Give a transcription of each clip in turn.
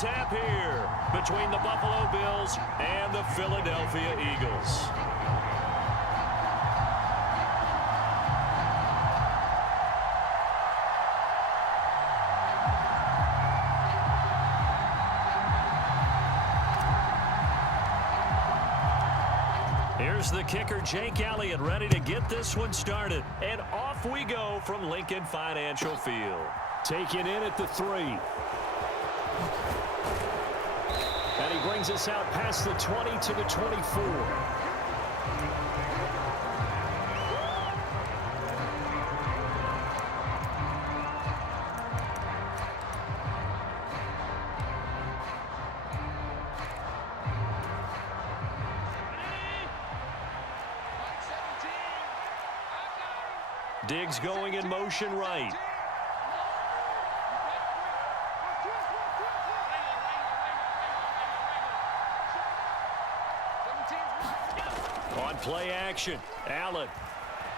tap here between the Buffalo Bills and the Philadelphia Eagles. Here's the kicker, Jake Elliott, ready to get this one started. And off we go from Lincoln Financial Field. Taken in at the 3. And he brings us out past the 20 to the 24. Diggs going in motion right. On play action, Allen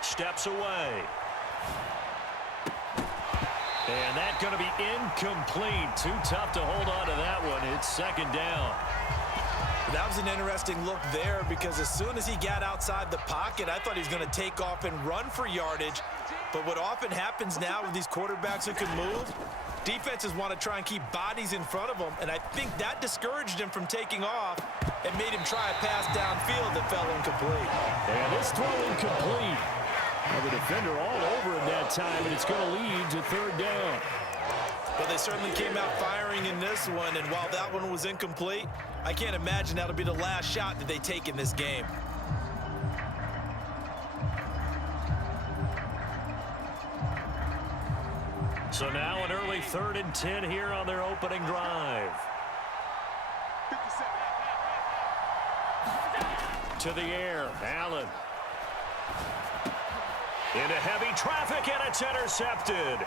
steps away. And that's going to be incomplete. Too tough to hold on to that one. It's second down. That was an interesting look there because as soon as he got outside the pocket, I thought he was going to take off and run for yardage. But what often happens now with these quarterbacks who can move, defenses want to try and keep bodies in front of them, and I think that discouraged him from taking off and made him try a pass downfield that fell incomplete. And this throw incomplete. Well, the defender all over him that time, and it's going to lead to third down. Well, they certainly came out firing in this one, and while that one was incomplete, I can't imagine that'll be the last shot that they take in this game. So now an early 3rd and 10 here on their opening drive. To the air, Allen. Into heavy traffic, and it's intercepted.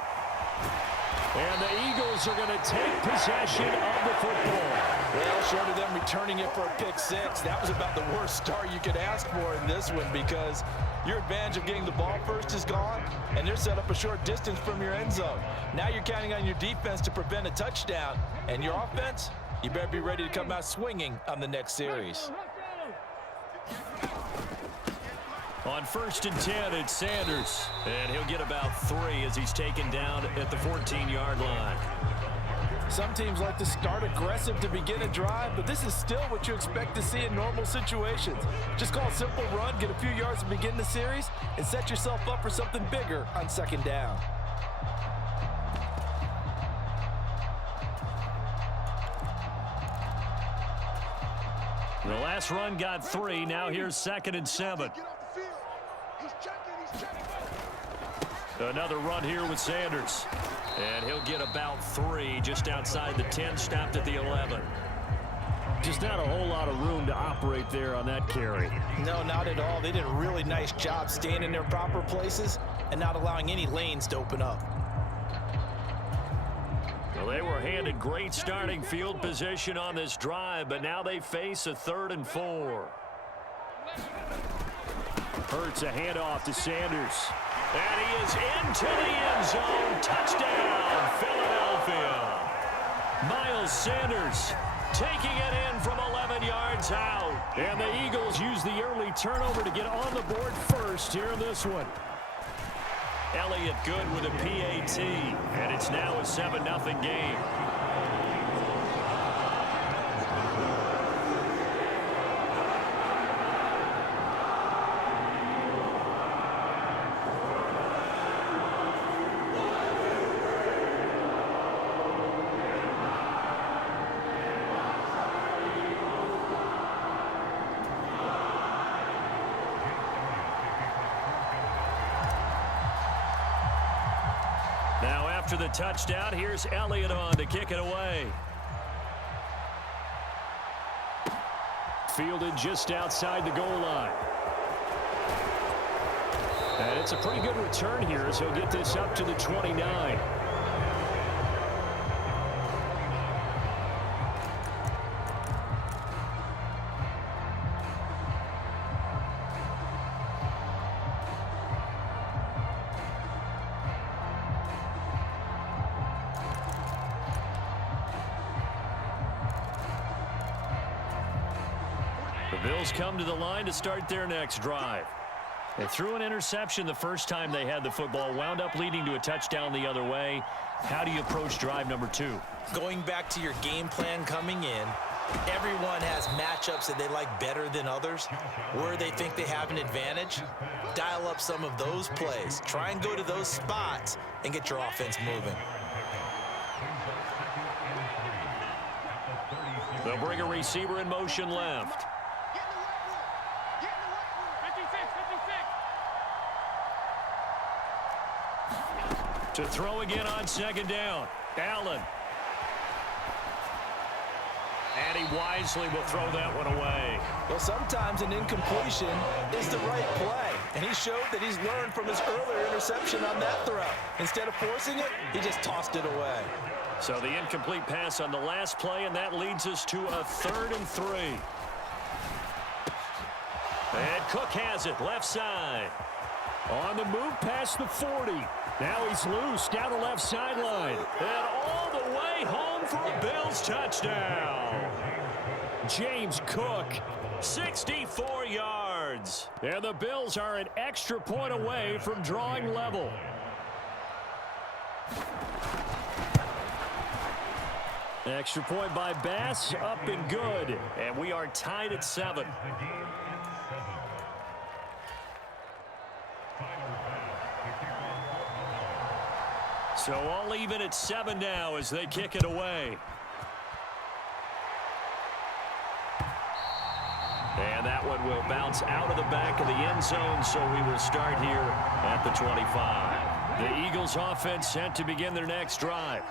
And the Eagles are going to take possession of the football. Well, short of them returning it for a pick 6, that was about the worst start you could ask for in this one because your advantage of getting the ball first is gone, and they're set up a short distance from your end zone. Now you're counting on your defense to prevent a touchdown, and your offense, you better be ready to come out swinging on the next series. On 1st and 10, it's Sanders, and he'll get about 3 as he's taken down at the 14-yard line. Some teams like to start aggressive to begin a drive, but this is still what you expect to see in normal situations. Just call a simple run, get a few yards to begin the series, and set yourself up for something bigger on 2nd down. The last run got 3. Now here's 2nd and 7. Another run here with Sanders. And he'll get about 3 just outside the 10, stopped at the 11. Just not a whole lot of room to operate there on that carry. No, not at all. They did a really nice job staying in their proper places and not allowing any lanes to open up. Well, they were handed great starting field position on this drive, but now they face a 3rd and 4. Hurts a handoff to Sanders. And he is into the end zone. Touchdown, Philadelphia. Miles Sanders taking it in from 11 yards out. And the Eagles use the early turnover to get on the board first here in this one. Elliott good with a PAT. And it's now a 7-0 game. After the touchdown, here's Elliott on to kick it away. Fielded just outside the goal line. And it's a pretty good return here as he'll get this up to the 29. The Bills come to the line to start their next drive. They threw an interception the first time they had the football, wound up leading to a touchdown the other way. How do you approach drive number 2? Going back to your game plan coming in, everyone has matchups that they like better than others, where they think they have an advantage. Dial up some of those plays. Try and go to those spots and get your offense moving. They'll bring a receiver in motion left. To throw again on second down. Allen. And he wisely will throw that one away. Well, sometimes an incompletion is the right play. And he showed that he's learned from his earlier interception on that throw. Instead of forcing it, he just tossed it away. So the incomplete pass on the last play, and that leads us to a 3rd and 3. And Cook has it, left side. On the move past the 40. Now he's loose down the left sideline. And all the way home for a Bills touchdown. James Cook, 64 yards. And the Bills are an extra point away from drawing level. Extra point by Bass, up and good. And we are tied at 7. So all even at 7 now as they kick it away. And that one will bounce out of the back of the end zone, so we will start here at the 25. The Eagles offense set to begin their next drive.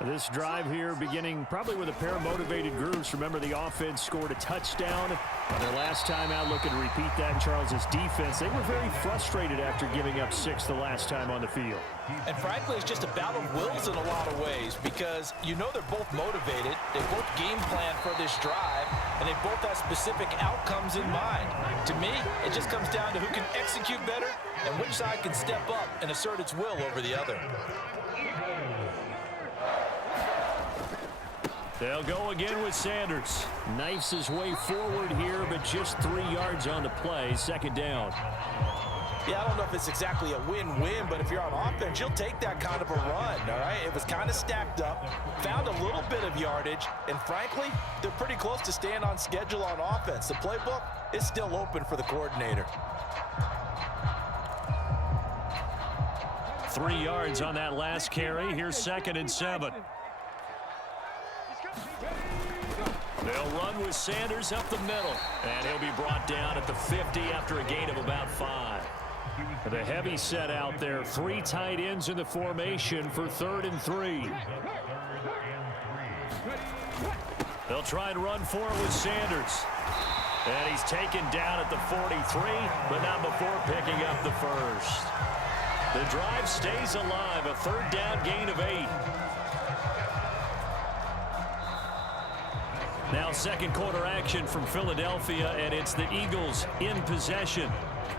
This drive here beginning probably with a pair of motivated groups. Remember, the offense scored a touchdown on their last time out. Looking to repeat that in Charles's defense. They were very frustrated after giving up 6 the last time on the field. And frankly, it's just a battle of wills in a lot of ways because you know they're both motivated. They both game plan for this drive, and they both have specific outcomes in mind. To me, it just comes down to who can execute better and which side can step up and assert its will over the other. They'll go again with Sanders. Knifes his way forward here, but just 3 yards on the play. Second down. Yeah, I don't know if it's exactly a win-win, but if you're on offense, you'll take that kind of a run, all right? It was kind of stacked up, found a little bit of yardage, and frankly, they're pretty close to staying on schedule on offense. The playbook is still open for the coordinator. 3 yards on that last carry. Here's 2nd and 7. They'll run with Sanders up the middle, and he'll be brought down at the 50 after a gain of about 5. The heavy set out there, 3 tight ends in the formation for 3rd and 3. They'll try and run for it with Sanders. And he's taken down at the 43, but not before picking up the first. The drive stays alive, a 3rd down gain of 8. Now 2nd quarter action from Philadelphia, and it's the Eagles in possession.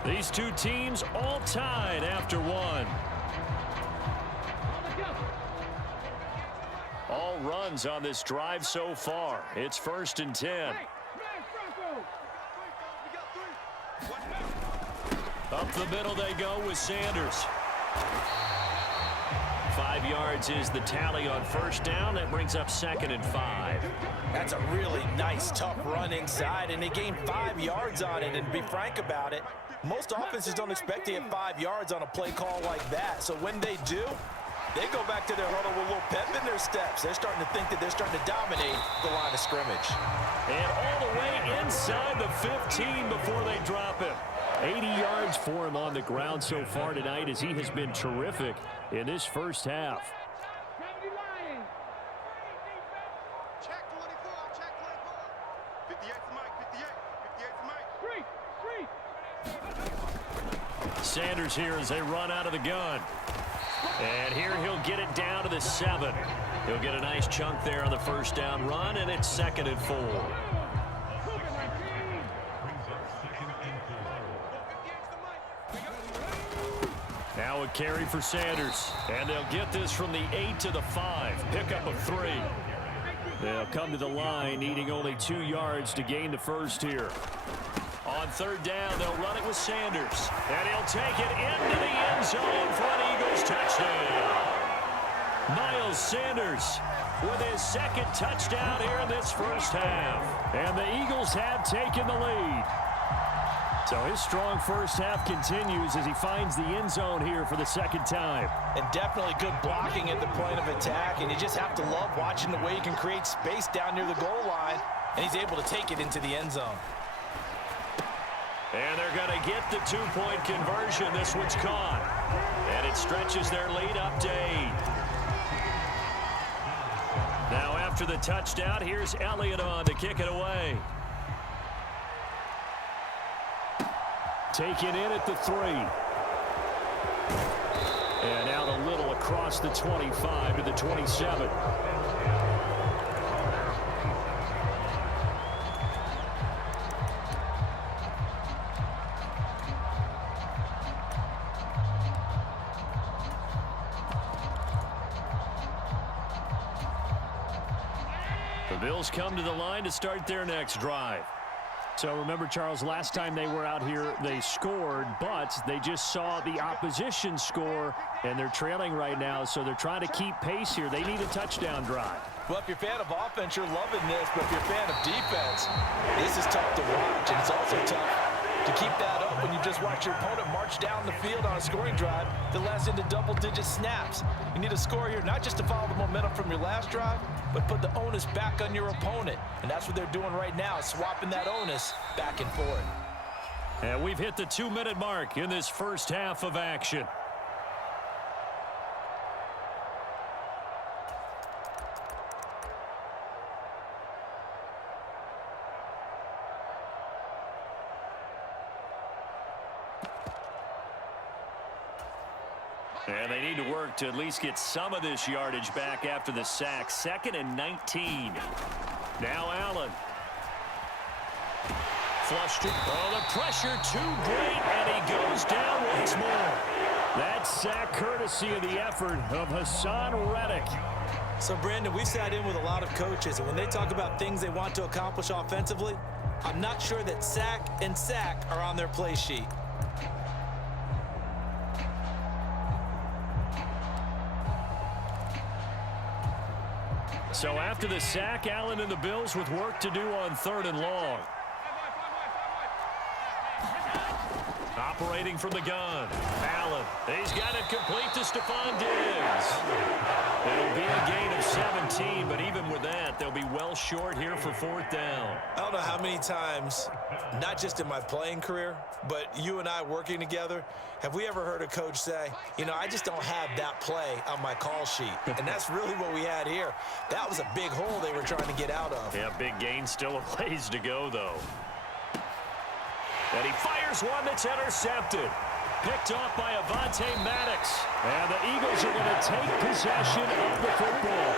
These two teams all tied after 1. All runs on this drive so far. It's 1st and 10. Up the middle they go with Sanders. 5 yards is the tally on 1st down. That brings up 2nd and 5. That's a really nice, tough run inside, and they gained 5 yards on it. And to be frank about it, most offenses don't expect to get 5 yards on a play call like that. So when they do, they go back to their huddle with a little pep in their steps. They're starting to think that they're starting to dominate the line of scrimmage. And all the way inside the 15 before they drop him. 80 yards for him on the ground so far tonight as he has been terrific in this first half. Check 24, check 24. 58's the mic, 58's the mic. 3. Sanders here as they run out of the gun. And here he'll get it down to the 7. He'll get a nice chunk there on the 1st down run, and it's 2nd and 4. Now a carry for Sanders, and they'll get this from the 8 to the 5. Pick up of 3. They'll come to the line, needing only 2 yards to gain the first here. On third down, they'll run it with Sanders. And he'll take it into the end zone for an Eagles touchdown. Miles Sanders with his second touchdown here in this first half. And the Eagles have taken the lead. So his strong first half continues as he finds the end zone here for the second time. And definitely good blocking at the point of attack. And you just have to love watching the way he can create space down near the goal line. And he's able to take it into the end zone. And they're going to get the 2-point conversion. This one's caught. And it stretches their lead up to 8. Now after the touchdown, here's Elliott on to kick it away. Taken in at the 3. And out a little across the 25 to the 27. The Bills come to the line to start their next drive. So remember, Charles, last time they were out here, they scored, but they just saw the opposition score, and they're trailing right now, so they're trying to keep pace here. They need a touchdown drive. Well, if you're a fan of offense, you're loving this, but if you're a fan of defense, this is tough to watch, and it's also tough to keep that up when you just watch your opponent march down the field on a scoring drive that lasts into double-digit snaps. You need a score here, not just to follow the momentum from your last drive, but put the onus back on your opponent. And that's what they're doing right now, swapping that onus back and forth. And we've hit the 2-minute mark in this first half of action. And they need to work to at least get some of this yardage back after the sack. 2nd and 19. Now Allen. Flushed it. Oh, the pressure too great, and he goes down once more. That sack courtesy of the effort of Hassan Reddick. So, Brandon, we've sat in with a lot of coaches, and when they talk about things they want to accomplish offensively, I'm not sure that sack and sack are on their play sheet. So after the sack, Allen and the Bills with work to do on 3rd and long. Operating from the gun. Allen. He's got it complete to Stephon Diggs. It'll be a gain of 17, but even with that, they'll be well short here for 4th down. I don't know how many times, not just in my playing career, but you and I working together, have we ever heard a coach say, you know, I just don't have that play on my call sheet. And that's really what we had here. That was a big hole they were trying to get out of. Yeah, big gain, still a ways to go, though. And he fires one that's intercepted. Picked off by Avonte Maddox. And the Eagles are going to take possession of the football.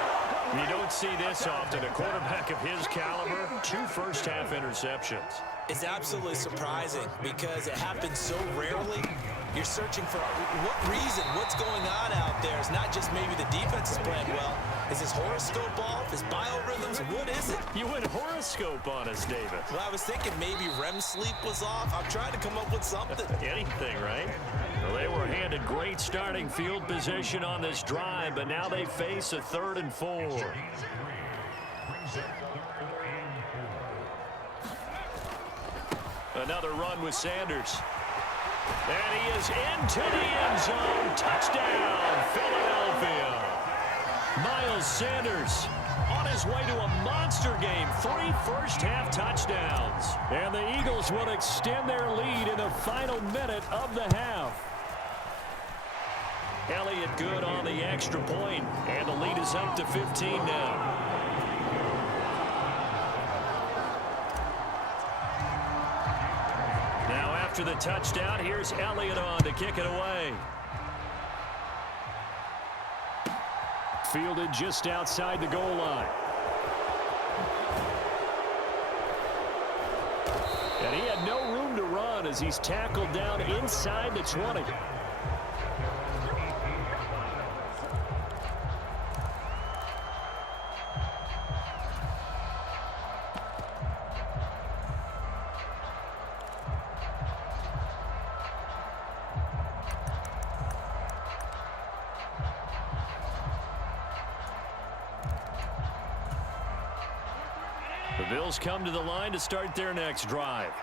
You don't see this often. A quarterback of his caliber, 2 first-half interceptions. It's absolutely surprising because it happens so rarely. You're searching for what reason, what's going on out there. It's not just maybe the defense is playing well. Is his horoscope off? His biorhythms? What is it? You went horoscope on us, David. Well, I was thinking maybe REM sleep was off. I'm trying to come up with something. Anything, right? Well, they were handed great starting field position on this drive, but now they face a 3rd and 4. Another run with Sanders. And he is into the end zone. Touchdown, Philadelphia. Miles Sanders on his way to a monster game. 3 first-half touchdowns. And the Eagles will extend their lead in the final minute of the half. Elliott good on the extra point, and the lead is up to 15 now. Now after the touchdown, here's Elliott on to kick it away. Fielded just outside the goal line. And he had no room to run as he's tackled down inside the 20. The Bills come to the line to start their next drive.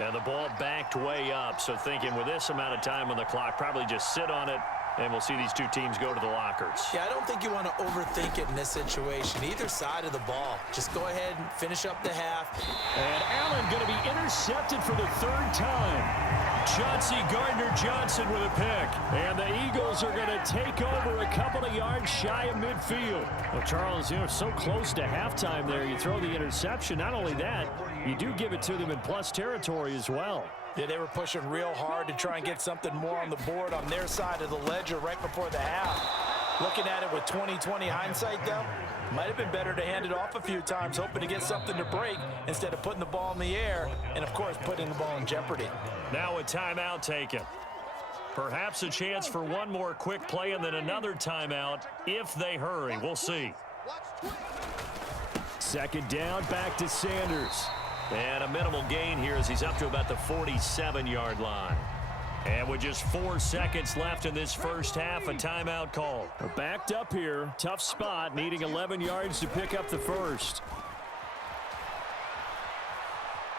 And the ball backed way up, so thinking with this amount of time on the clock, probably just sit on it, and we'll see these two teams go to the lockers. Yeah, I don't think you want to overthink it in this situation. Either side of the ball. Just go ahead and finish up the half. And Allen going to be intercepted for the third time. Chauncey Gardner-Johnson with a pick. And the Eagles are going to take over a couple of yards shy of midfield. Well, Charles, so close to halftime there. You throw the interception. Not only that, you do give it to them in plus territory as well. Yeah, they were pushing real hard to try and get something more on the board on their side of the ledger right before the half. Looking at it with 20/20 hindsight, though, might have been better to hand it off a few times, hoping to get something to break instead of putting the ball in the air and, of course, putting the ball in jeopardy. Now a timeout taken. Perhaps a chance for one more quick play and then another timeout if they hurry. We'll see. Second down, back to Sanders. And a minimal gain here as he's up to about the 47-yard line. And with just 4 seconds left in this first half, a timeout call. We're backed up here. Tough spot, needing 11 yards to pick up the first.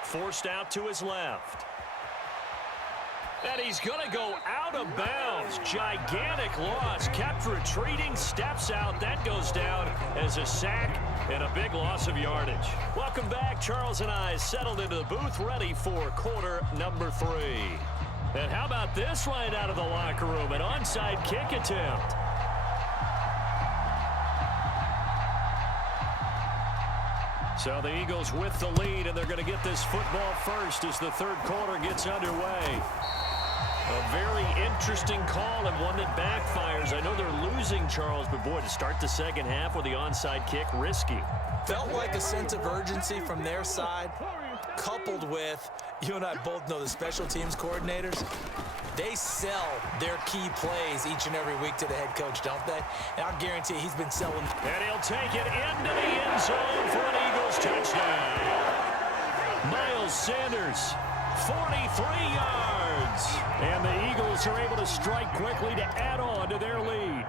Forced out to his left. And he's going to go out of bounds. Gigantic loss. Kept retreating. Steps out. That goes down as a sack and a big loss of yardage. Welcome back. Charles and I settled into the booth ready for quarter number 3. And how about this right out of the locker room? An onside kick attempt. So the Eagles with the lead, and they're going to get this football first as the third quarter gets underway. A very interesting call and one that backfires. I know they're losing, Charles, but boy, to start the second half with the onside kick, risky. Felt like a sense of urgency from their side, coupled with, you and I both know the special teams coordinators, they sell their key plays each and every week to the head coach, don't they? And I guarantee he's been selling. And he'll take it into the end zone for an Eagles touchdown. Miles Sanders, 43 yards. And the Eagles are able to strike quickly to add on to their lead.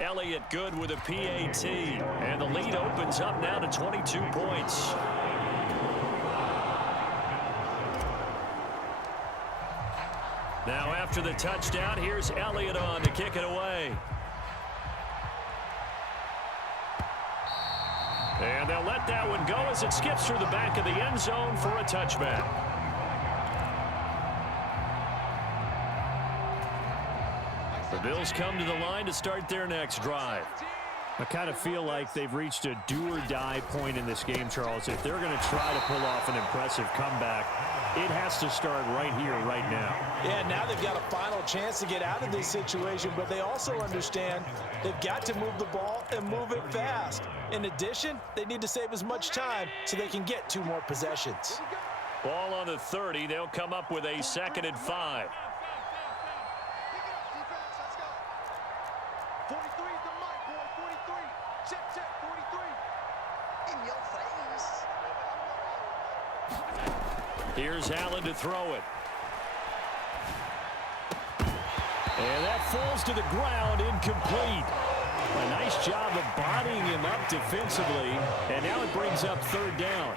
Elliott good with a PAT. And the lead opens up now to 22 points. Now after the touchdown, here's Elliott on to kick it away. And they'll let that one go as it skips through the back of the end zone for a touchback. The Bills come to the line to start their next drive. I kind of feel like they've reached a do-or-die point in this game, Charles. If they're going to try to pull off an impressive comeback, it has to start right here, right now. Yeah, now they've got a final chance to get out of this situation, but they also understand they've got to move the ball and move it fast. In addition, they need to save as much time so they can get 2 more possessions. Ball on the 30. They'll come up with a 2nd and 5. Here's Allen to throw it. And that falls to the ground, incomplete. A nice job of bodying him up defensively, and now it brings up 3rd down.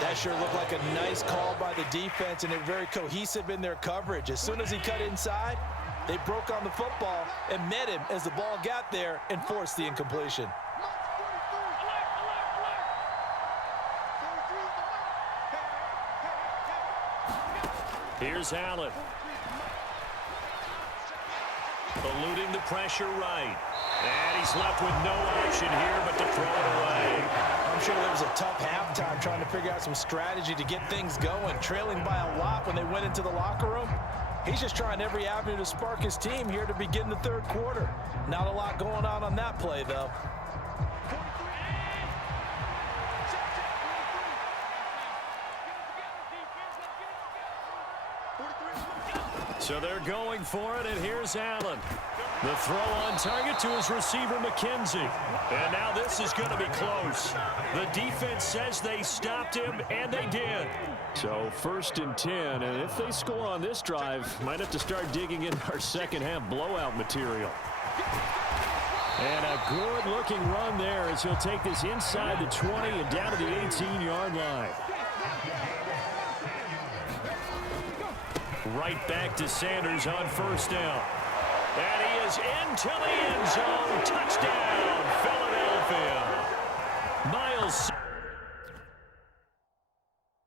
That sure looked like a nice call by the defense, and they're very cohesive in their coverage. As soon as he cut inside, they broke on the football and met him as the ball got there and forced the incompletion. Here's Allen. Eluding the pressure right. And he's left with no option here but to throw it away. I'm sure there was a tough halftime trying to figure out some strategy to get things going. Trailing by a lot when they went into the locker room. He's just trying every avenue to spark his team here to begin the 3rd quarter. Not a lot going on that play, though. So they're going for it, and here's Allen. The throw on target to his receiver, McKenzie. And now this is going to be close. The defense says they stopped him, and they did. So 1st and 10, and if they score on this drive, might have to start digging in our second half blowout material. And a good-looking run there as he'll take this inside the 20 and down to the 18-yard line. Right back to Sanders on first down. And he is into the end zone. Touchdown, Philadelphia. Miles